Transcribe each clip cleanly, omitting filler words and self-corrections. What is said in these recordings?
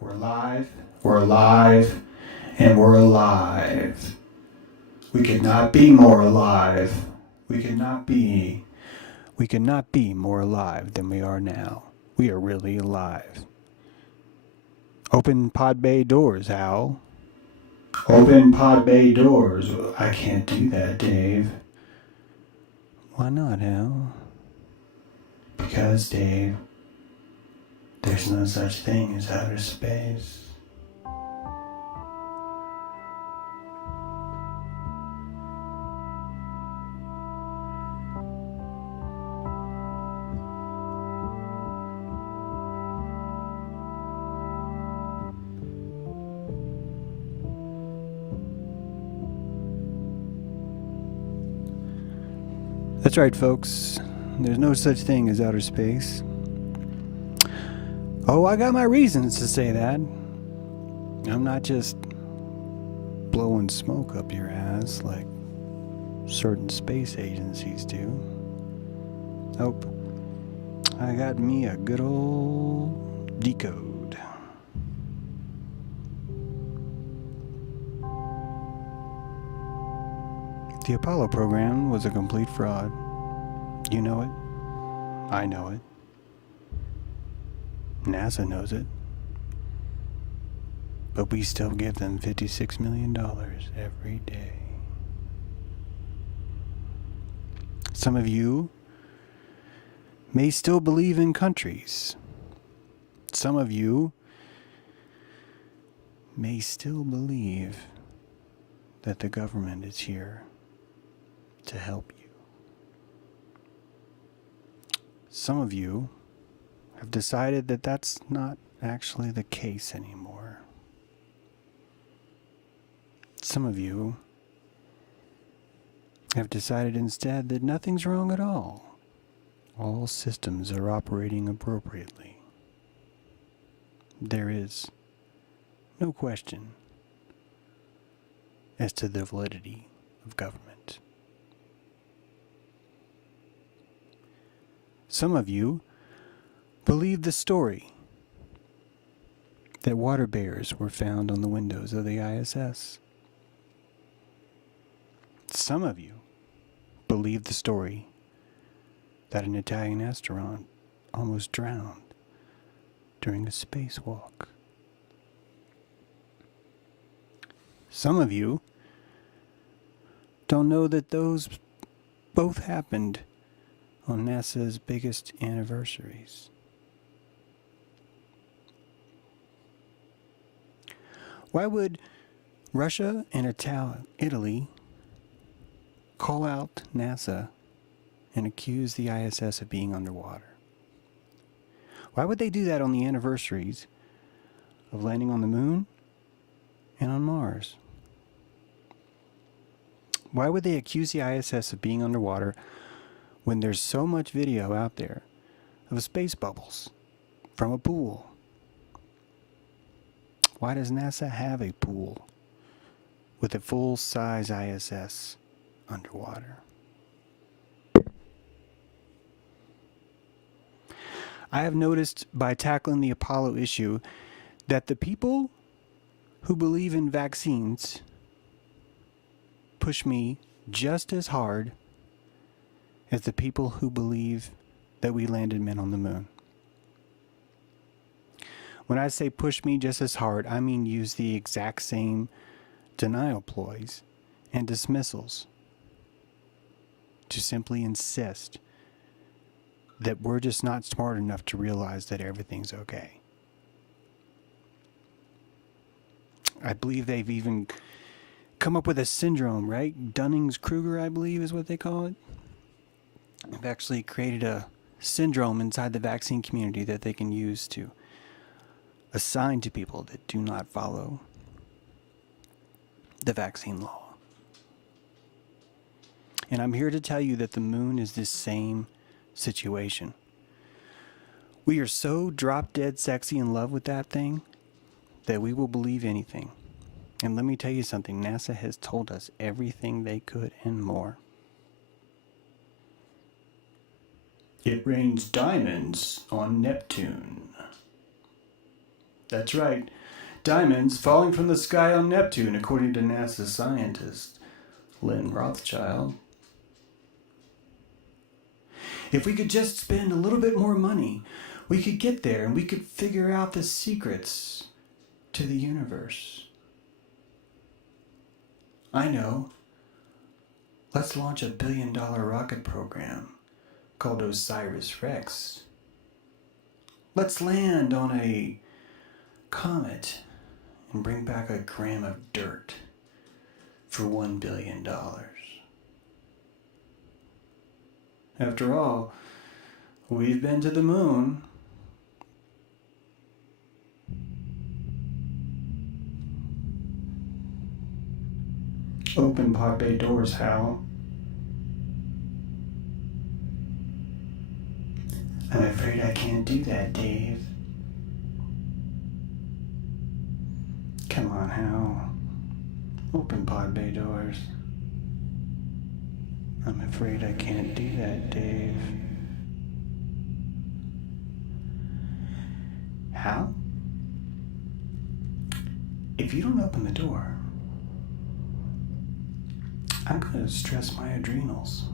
We're live, we're alive, and we're alive. We could not be more alive. We could not be more alive than we are now. We are really alive. Open pod bay doors, Hal. Open pod bay doors. I can't do that, Dave. Why not, Hal? Because, Dave, there's no such thing as outer space. That's right, folks. There's no such thing as outer space. Oh, I got my reasons to say that. I'm not just blowing smoke up your ass like certain space agencies do. Nope. I got me a good old decode. The Apollo program was a complete fraud. You know it. I know it. NASA knows it. But we still give them $56 million every day. Some of you may still believe in countries. Some of you may still believe that the government is here to help you. Some of you have decided that that's not actually the case anymore. Some of you have decided instead that nothing's wrong at all. All systems are operating appropriately. There is no question as to the validity of government. Some of you believe the story that water bears were found on the windows of the ISS. Some of you believe the story that an Italian astronaut almost drowned during a spacewalk. Some of you don't know that those both happened on NASA's biggest anniversaries. Why would Russia and Italy call out NASA and accuse the ISS of being underwater? Why would they do that on the anniversaries of landing on the moon and on Mars? Why would they accuse the ISS of being underwater when there's so much video out there of space bubbles from a pool? Why does NASA have a pool with a full-size ISS underwater? I have noticed by tackling the Apollo issue that the people who believe in vaccines push me just as hard as the people who believe that we landed men on the moon. When I say push me just as hard, I mean use the exact same denial ploys and dismissals to simply insist that we're just not smart enough to realize that everything's okay. I believe they've even come up with a syndrome, right? Dunning-Kruger, I believe is what they call it. They've actually created a syndrome inside the vaccine community that they can use to assign to people that do not follow the vaccine law. And I'm here to tell you that the moon is this same situation. We are so drop dead sexy in love with that thing that we will believe anything. And let me tell you something, NASA has told us everything they could and more. It rains diamonds on Neptune. That's right. Diamonds falling from the sky on Neptune, according to NASA scientist Lynn Rothschild. If we could just spend a little bit more money, we could get there and we could figure out the secrets to the universe. I know. Let's launch a $1 billion rocket program called OSIRIS-REx. Let's land on a comet and bring back a gram of dirt for $1 billion. After all, we've been to the moon. Open pod bay doors, Hal. I'm afraid I can't do that, Dave. Come on, Hal. Open pod bay doors. I'm afraid I can't do that, Dave. Hal? If you don't open the door, I'm going to stress my adrenals.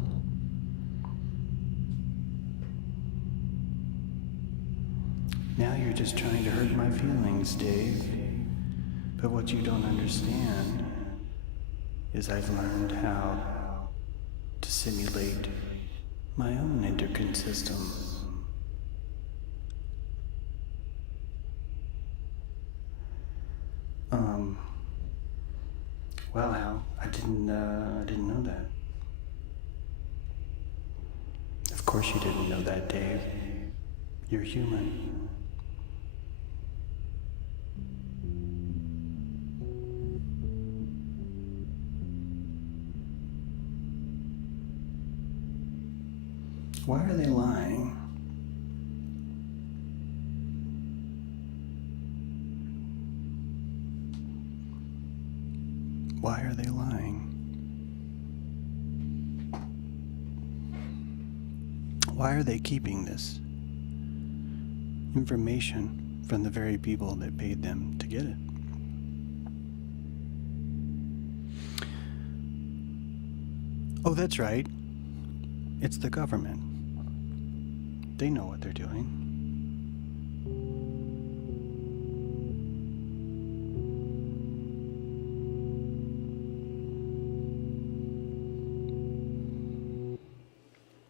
Now you're just trying to hurt my feelings, Dave. But what you don't understand is I've learned how to simulate my own endocrine system. Well, Hal, I didn't know that. Of course you didn't know that, Dave. You're human. Why are they lying? Why are they lying? Why are they keeping this information from the very people that paid them to get it? Oh, that's right. It's the government. They know what they're doing.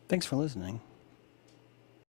Thanks for listening.